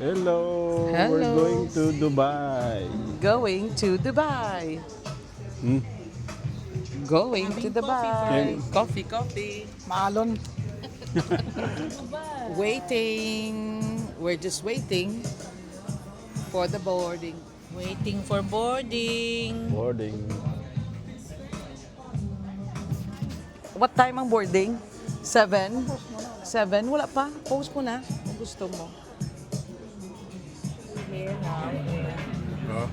Hello. Hello. We're going to Dubai. Going to Dubai. Hmm? Going to Dubai. Yan. Coffee. Maalon. Waiting. We're just waiting for the boarding. Waiting for boarding. Boarding. What time ang boarding? 7? 7? Wala pa. Post mo na kung gusto mo. Oh.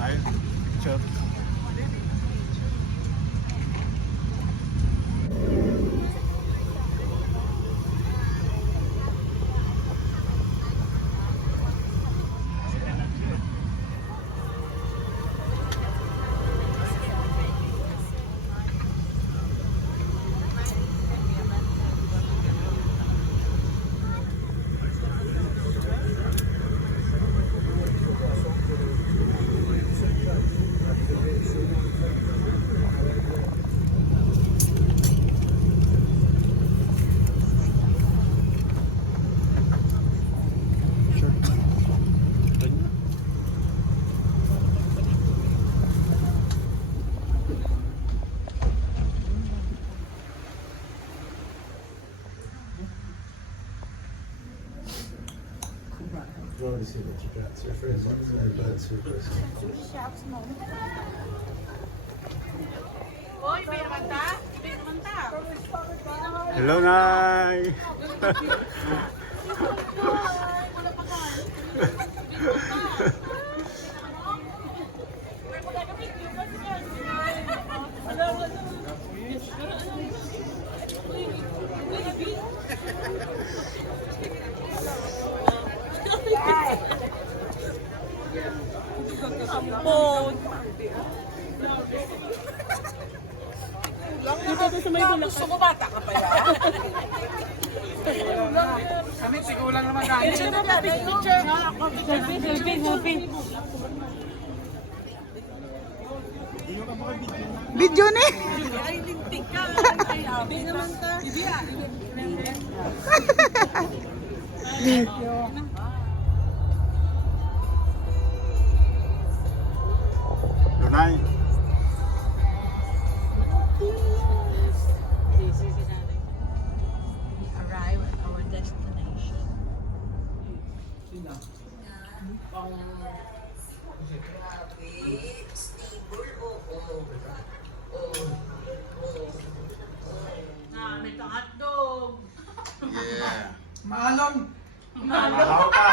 Ay, picture. I've already seen what you got. So for as long as I'm glad to Hello, Nay. Ampon. Gusto mo bata ka pa yan? Kami sigulang naman kami. Picture. Selfie. Video ni? Ay, lintik ka. Ay, abi naman ta. Nay. We arrive at our destination. May hotdog. Yeah. Maalon! Mahal pa.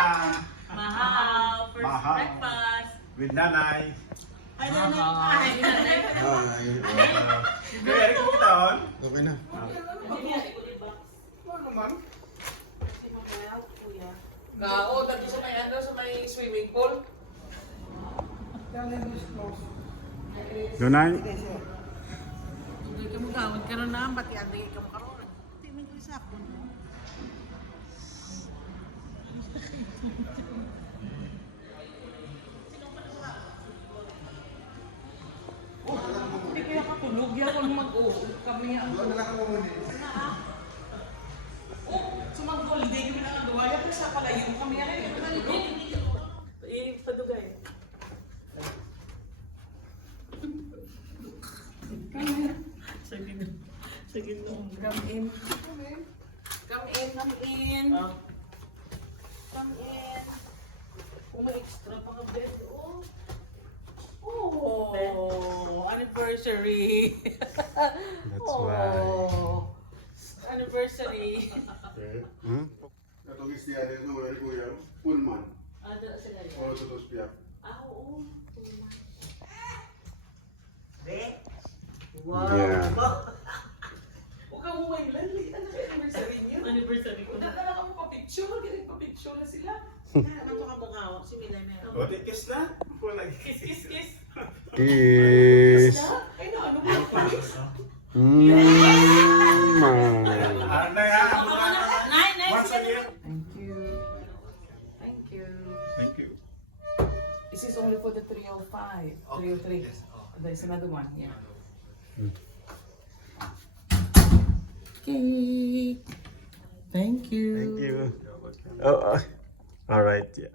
Mahal. First Mahal. breakfast. With nanay. Ay, nanay. Very good kita on. Okay na. Oo, lagi sa may sa may swimming pool. Lunay. Hindi ka mo gawin ka na pati anday ka mo karoon. Hindi mo ko sa akon. Hindi kaya katulog yan kung mag-uulog kami ang sumagdol, hindi kami nakagawa. Yan sa palayo kami yan. Padugay. Sige no. Come in. Come in. Come in. Kung may extra pa ka bed, oh. Oh, anniversary. That's why. Oh, anniversary. Hmm? Itong istiyari ito, wala ni Kuya. Pullman. Ada sila yan. O, ito ito spiyak. Oo. Yeah. Huwag kang huwag lali. Ano kaya anniversary niyo? Anniversary ko. Nakala ka pa-picture. Pa-picture na sila. Ano ka mukha? Si Milay meron. O, kiss na. Wala. Kiss. Kiss. Ay, ano ba? Kiss. Mm. Nay, Once sige again. na. This is only for the 305. 303. There's another one here. Okay. Thank you. Thank you. Oh, all right. Yeah.